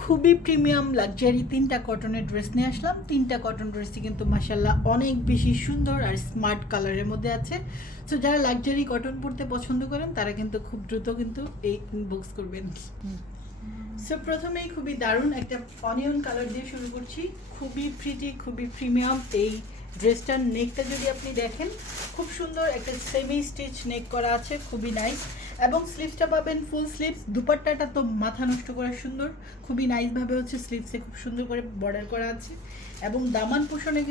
খুবই premium luxury ৩টা কটনের ড্রেস নিয়ে আসলাম। ৩টা কটন ড্রেসই কিন্তু মাশাআল্লাহ অনেক বেশি সুন্দর আর স্মার্ট কালারের মধ্যে আছে। সো যারা লাক্সারি কটন পরতে পছন্দ করেন তারা কিন্তু খুব দ্রুত কিন্তু এই ইনবক্স করবেন। সো প্রথমেই খুবই দারুণ একটা অনিয়ন কালার দিয়ে শুরু করছি। খুবই প্রিটি, খুবই প্রিমিয়াম এই ড্রেসটার নেকটা যদি আপনি দেখেন, খুব সুন্দর একটা সেমি স্টিচ নেক করা আছে, খুবই নাইস। এবং স্লিভসটা পাবেন ফুল স্লিভস। দুপাট্টাটা তো মাথা নষ্ট করা সুন্দর, খুবই নাইসভাবে হচ্ছে স্লিভসে খুব সুন্দর করে বর্ডার করা আছে। এবং দামান পোষণে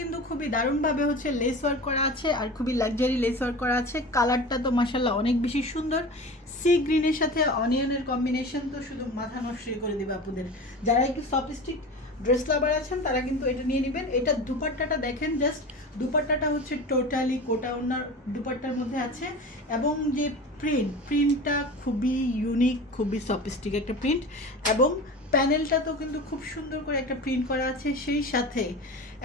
কিন্তু খুবই দারুণভাবে হচ্ছে লেস ওয়ার্ক করা আছে আর খুবই লাক্সারি লেস ওয়ার্ক করা আছে। কালারটা তো মাশাআল্লাহ অনেক বেশি সুন্দর। সি গ্রিনের সাথে অনিয়নের কম্বিনেশন তো শুধু মাথা নষ্টই করে দেবে আপনাদের। যারা একটু সফিস্টিক ড্রেস লাভার আছেন তারা কিন্তু এটা নিয়ে নেবেন। এটা দুপাট্টাটা দেখেন, জাস্ট দুপাট্টাটা হচ্ছে টোটালি কোটা ওনার দুপাট্টার মধ্যে আছে। এবং যে প্রিন্টটা খুবই ইউনিক, খুবই সফিস্টিক একটা প্রিন্ট। এবং প্যানেলটা তো কিন্তু খুব সুন্দর করে একটা প্রিন্ট করা আছে, সেই সাথে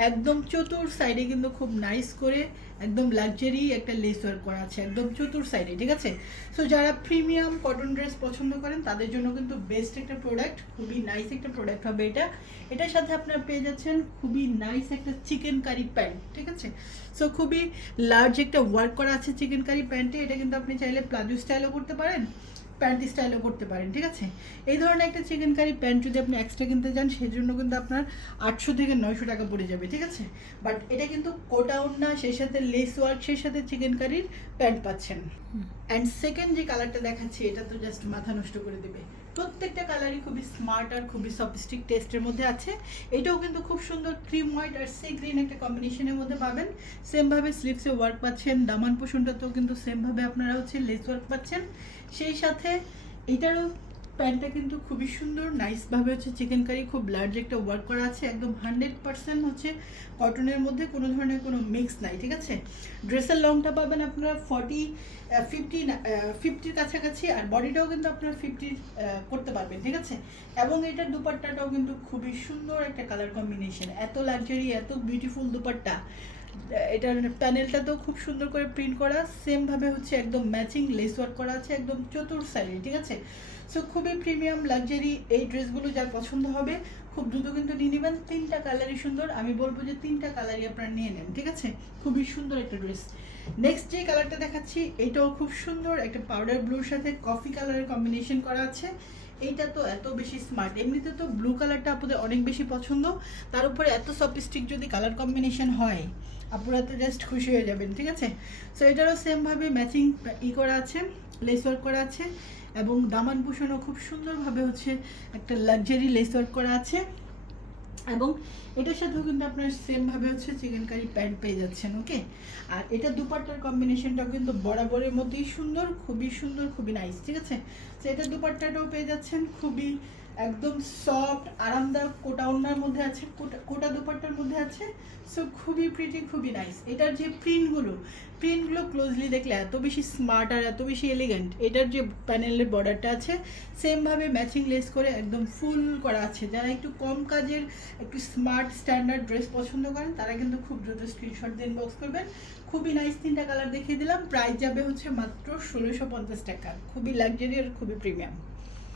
একদম চতুর সাইডে কিন্তু খুব নাইস করে একদম লাক্সারি একটা লেস ওয়ার্ক করা আছে একদম চতুর সাইডে, ঠিক আছে। সো যারা প্রিমিয়াম কটন ড্রেস পছন্দ করেন তাদের জন্য কিন্তু বেস্ট একটা প্রোডাক্ট, খুবই নাইস একটা প্রোডাক্ট হবে এটা। এটার সাথে আপনারা পেয়ে যাচ্ছেন খুবই নাইস একটা চিকেন কারি প্যান্ট, ঠিক আছে। সো খুবই লার্জ একটা ওয়ার্ক করা আছে চিকেন কারি প্যান্টে। এটা কিন্তু আপনি চাইলে প্লাজো স্টাইলও করতে পারেন, প্যান্ট স্টাইলও করতে পারেন, ঠিক আছে। এই ধরনের একটা চিকেন কারি প্যান্ট যদি আপনি এক্সট্রা কিনতে যান সেই জন্য কিন্তু আপনার 800 থেকে 900 টাকা পড়ে যাবে, ঠিক আছে। বাট এটা কিন্তু কোটা ওড়না, সেই সাথে লেস ওয়ার্ক, সেই সাথে চিকেন কারির প্যান্ট পাচ্ছেন। অ্যান্ড সেকেন্ড যে কালারটা দেখাচ্ছি এটা তো জাস্ট মাথা নষ্ট করে দেবে। প্রত্যেকটা কালারই খুবই স্মার্ট আর খুবই সফিস্টিক টেস্টের মধ্যে আছে। এটাও কিন্তু খুব সুন্দর ক্রিম হোয়াইট আর সি গ্রিন একটা কম্বিনেশনের মধ্যে পাবেন। সেমভাবে স্লিভসে ওয়ার্ক পাচ্ছেন, দামান পোষণটাতেও কিন্তু সেমভাবে আপনারা হচ্ছে লেস ওয়ার্ক পাচ্ছেন। সেই সাথে এটারও প্যান্টটা কিন্তু খুবই সুন্দর নাইসভাবে হচ্ছে চিকেন কারি খুব লার্জ একটা ওয়ার্ক করা আছে, একদম 100% হচ্ছে কটনের মধ্যে, কোনো ধরনের কোনো মিক্স নাই, ঠিক আছে। ড্রেসের লংটা পাবেন আপনারা 50-50-50-র কাছাকাছি, আর বডিটাও কিন্তু আপনারা 50 করতে পারবেন, ঠিক আছে। এবং এটার দুপাট্টাটাও কিন্তু খুবই সুন্দর একটা কালার কম্বিনেশন, এত লাক্সারি, এত বিউটিফুল দুপাট্টা। এটার প্যানেলটাতেও খুব সুন্দর করে প্রিন্ট করা, সেমভাবে হচ্ছে একদম ম্যাচিং লেস ওয়ার্ক করা আছে একদম চতুর সাইডে, ঠিক আছে। সো খুবই প্রিমিয়াম লাক্সারি এই ড্রেসগুলো যার পছন্দ হবে খুব দ্রুত কিন্তু নিয়ে নেবেন। 3টা কালারই সুন্দর, আমি বলবো যে 3টা কালারই আপনারা নিয়ে নেন, ঠিক আছে। খুবই সুন্দর একটা ড্রেস। নেক্সট যে কালারটা দেখাচ্ছি এটাও খুব সুন্দর, একটা পাউডার ব্লুর সাথে কফি কালারের কম্বিনেশন করা আছে। এইটা তো এত বেশি স্মার্ট, এমনিতে তো ব্লু কালারটা আপনাদের অনেক বেশি পছন্দ, তার উপরে এত সফিস্টিক যদি কালার কম্বিনেশন হয় আপনারা তো জাস্ট খুশি হয়ে যাবেন, ঠিক আছে। সো এটারও সেমভাবে ম্যাচিং করা আছে, লেস ওয়ার্ক করা আছে। এবং দামান পোষণও খুব সুন্দরভাবে হচ্ছে একটা লাক্সারি লেস ওয়ার্ক করা আছে। এবং এটার সাথেও কিন্তু আপনার সেমভাবে হচ্ছে চিকেন কারি প্যান্ট পেয়ে যাচ্ছেন, ওকে। আর এটা দুপাট্টার কম্বিনেশনটাও কিন্তু বরাবরের মধ্যেই সুন্দর, খুবই নাইস, ঠিক আছে। তো এটা দুপাট্টাটাও পেয়ে যাচ্ছেন খুবই একদম সফট আরামদায়ক কোটা ওড়নার মধ্যে আছে, কোটা দুপাট্টার মধ্যে আছে। সো খুবই প্রিটি, খুবই নাইস। এটার যে প্রিন্টগুলো ক্লোজলি দেখলে এত বেশি স্মার্ট আর এত বেশি এলিগেন্ট। এটার যে প্যানেলের বর্ডারটা আছে সেমভাবে ম্যাচিং লেস করে একদম ফুল করা আছে। যারা একটু কম কাজের একটু স্মার্ট স্ট্যান্ডার্ড ড্রেস পছন্দ করেন তারা কিন্তু খুব দ্রুত স্ক্রিনশট দিয়ে ইনবক্স করবেন। খুবই নাইস 3টা কালার দেখিয়ে দিলাম। প্রাইস যাবে হচ্ছে মাত্র 1650 টাকা। খুবই লাক্সারি আর খুবই প্রিমিয়াম।